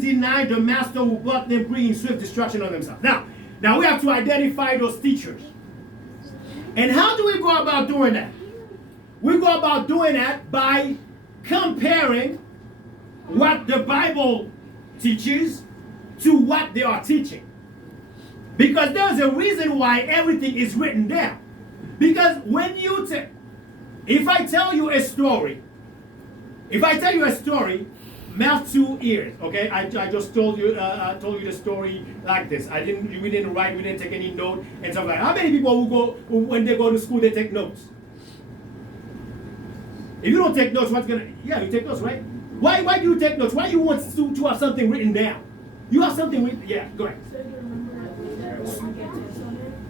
deny the master who brought them, bringing swift destruction on themselves. Now we have to identify those teachers. And how do we go about doing that? We go about doing that by comparing what the Bible teaches to what they are teaching. Because there's a reason why everything is written down. Because when you if I tell you a story, mouth to ears, okay? I just told you the story like this. We didn't write, we didn't take any note and stuff like that. How many people when they go to school, they take notes? If you don't take notes, you take notes, right? Why do you take notes? Why do you want to have something written down? You have something written, yeah, go ahead.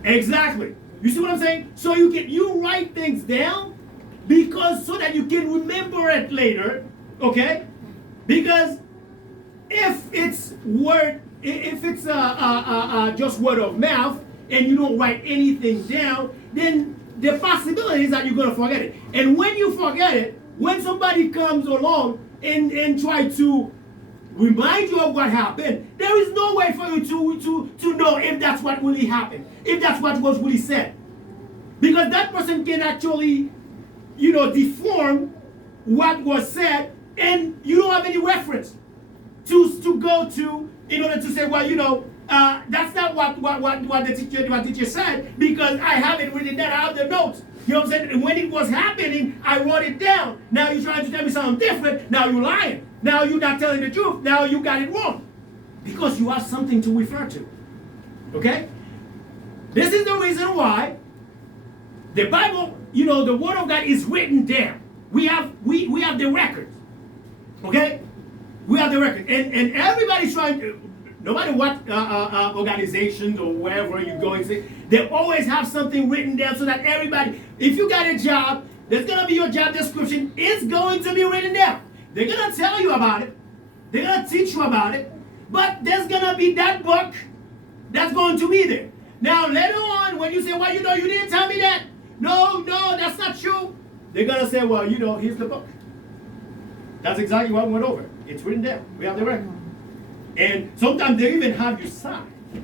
Exactly. You see what I'm saying? So you write things down so that you can remember it later, okay? Because if it's just word of mouth and you don't write anything down, then the possibility is that you're going to forget it. And when you forget it, when somebody comes along and try to remind you of what happened, there is no way for you to know if that's what really happened, if that's what was really said. Because that person can actually, deform what was said, and you don't have any reference to go to in order to say, well, that's not what the teacher said, because I have it written down, I have the notes. You know what I'm saying? And when it was happening, I wrote it down. Now you're trying to tell me something different. Now you're lying. Now you're not telling the truth. Now you got it wrong. Because you have something to refer to. Okay? This is the reason why the Bible, the Word of God is written down. We have the records. Okay? We have the record. And everybody's trying to, no matter what organizations or wherever you go, they always have something written down so that everybody, if you got a job, there's going to be your job description. It's going to be written down. They're going to tell you about it. They're going to teach you about it. But there's going to be that book that's going to be there. Now, later on, when you say, well, you didn't tell me that. No, that's not true. They're going to say, well, here's the book. That's exactly what we went over. It's written down. We have the record. And sometimes they even have you sign. You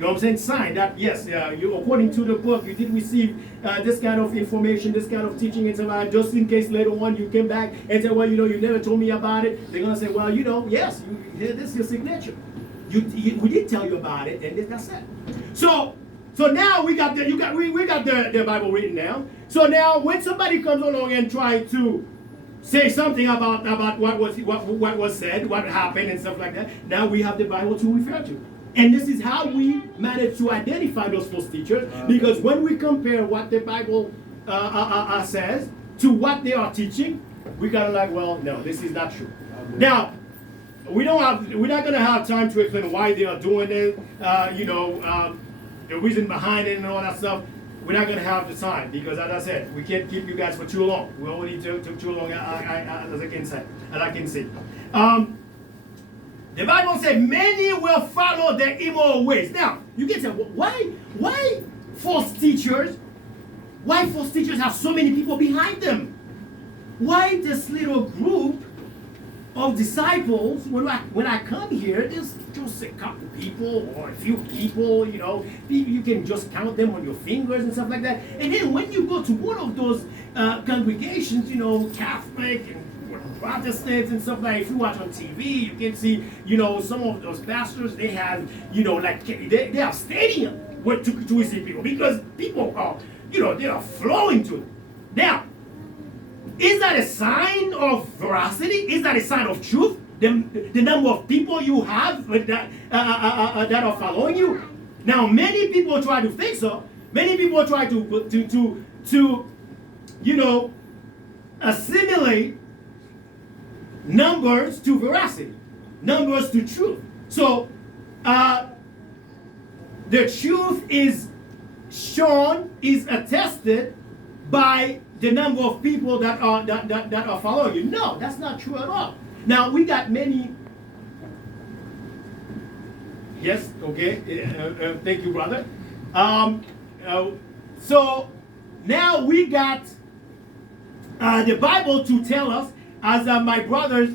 know what I'm saying? Sign that, yes, you, according to the book, you did receive this kind of information, this kind of teaching, and so on, just in case later on you came back and said, well, you never told me about it. They're going to say, well, yes, this is your signature. We did tell you about it, and that's it. So now we got the Bible written down. So now when somebody comes along and tries to say something about what was said, what happened, and stuff like that, now we have the Bible to refer to. And this is how we manage to identify those false teachers, because when we compare what the Bible says to what they are teaching, we gotta well, no, this is not true. Now, we're not gonna have time to explain why they are doing it, the reason behind it and all that stuff. We're not going to have the time because, as I said, we can't keep you guys for too long. We already took too long, as I can see. The Bible said, many will follow their immoral ways. Now, you can say, why false teachers? Why false teachers have so many people behind them? Why this little group of disciples, when I come here, there's just a couple people or a few people, you can just count them on your fingers and stuff like that. And then when you go to one of those congregations, Catholic and Protestants and stuff like that, if you watch on TV, you can see, some of those pastors, they have, they have stadium to receive people because people are, they are flowing to them. Now, is that a sign of veracity? Is that a sign of truth? The number of people you have that are following you. Now, many people try to think so. Many people try to assimilate numbers to veracity, numbers to truth. So, the truth is shown, is attested by the number of people that are following you. No, that's not true at all. Now we got many. Yes, okay. Thank you, brother. So now we got the Bible to tell us, as my brother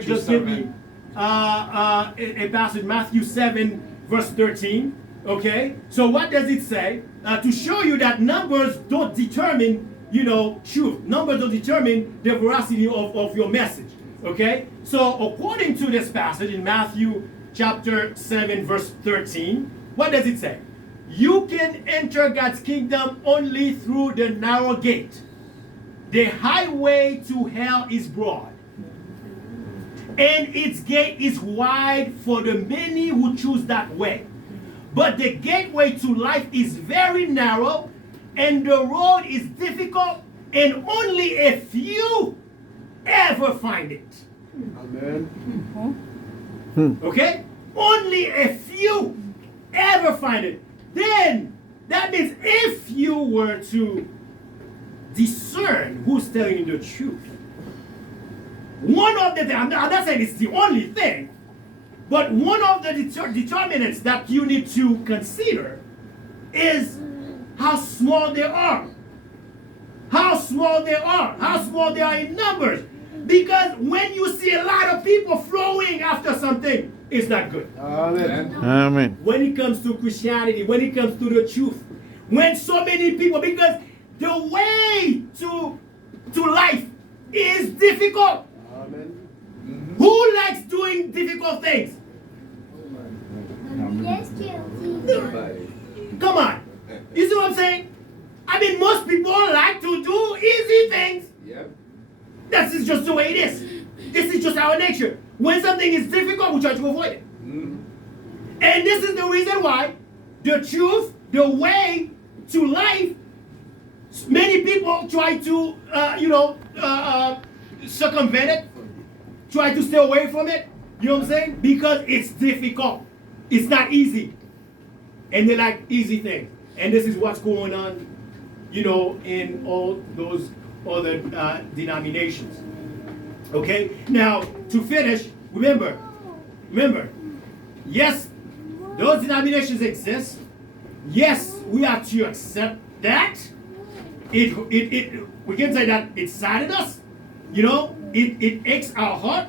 just gave me a passage, Matthew 7, verse 13. Okay? So what does it say? To show you that numbers don't determine, truth. Numbers don't determine the veracity of your message. Okay? So according to this passage in Matthew chapter 7, verse 13, what does it say? You can enter God's kingdom only through the narrow gate. The highway to hell is broad, and its gate is wide for the many who choose that way. But the gateway to life is very narrow, and the road is difficult, and only a few ever find it. Amen. Okay? Only a few ever find it. Then, that means if you were to discern who's telling you the truth, one of the things, I'm not saying it's the only thing, but one of the determinants that you need to consider is how small they are. How small they are. How small they are in numbers. Because when you see a lot of people flowing after something, it's not good. Amen. Amen. When it comes to Christianity, when it comes to the truth, when so many people, because the way to life is difficult. Amen. Who likes doing difficult things? Come on. You see what I'm saying? I mean, most people like to do easy things. Yep. This is just the way it is. This is just our nature. When something is difficult, we try to avoid it. And this is the reason why the truth, the way to life, many people try to, circumvent it, try to stay away from it. You know what I'm saying? Because it's difficult. It's not easy. And they like easy things. And this is what's going on, in all those other denominations. Okay? Now, to finish, remember, yes, those denominations exist. Yes, we have to accept that. We can say that it saddened us. It aches our heart.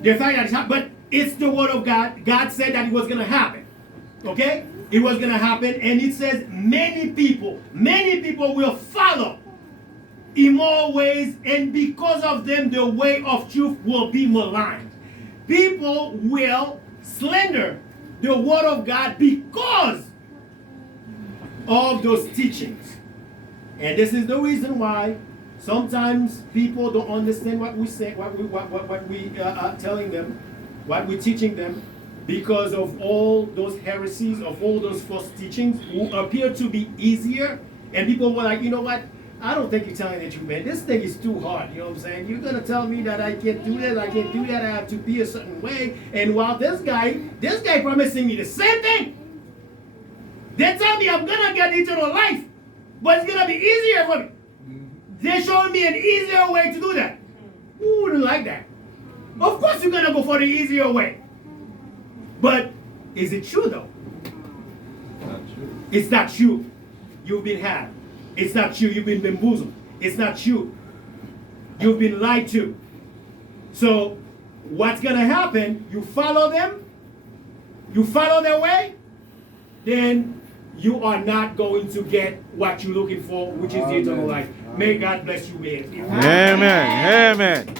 The fact that it's happened, but it's the word of God. God said that it was going to happen. Okay? It was going to happen, and it says many people will follow immoral ways, and because of them, the way of truth will be maligned. People will slander the word of God because of those teachings. And this is the reason why sometimes people don't understand what we say, what we are telling them, what we're teaching them, because of all those heresies, of all those false teachings who appear to be easier. And people were like, you know what? I don't think you're telling the truth, man. This thing is too hard. You know what I'm saying? You're going to tell me that I can't do that, I have to be a certain way. And while this guy promising me the same thing. They tell me I'm going to get eternal life, but it's going to be easier for me. They're showing me an easier way to do that. Who wouldn't like that? Of course you're going to go for the easier way. But is it true though? Not true. It's not true. You've been had. It's not true. You've been bamboozled. It's not true. You've been lied to. So what's going to happen? You follow them. You follow their way. Then you are not going to get what you're looking for, which is the eternal life. May God bless you, man. Amen. Amen.